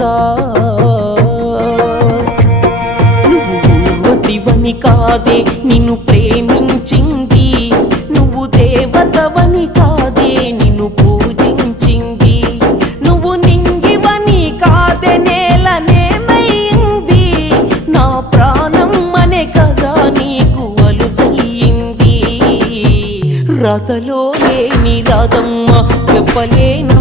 కాగా నువ్వు ఊర్వశివని కాదే నిన్ను ప్రేమించింది, నువ్వు దేవతవని కాదే నిన్ను పూజించింది, నువ్వు నింగివని కాదే నేలనేమైంది, నా ప్రాణం అనే కదా నీకు అలుసయ్యింది. రాతలో లేని రాధమ్మ చెప్పలేను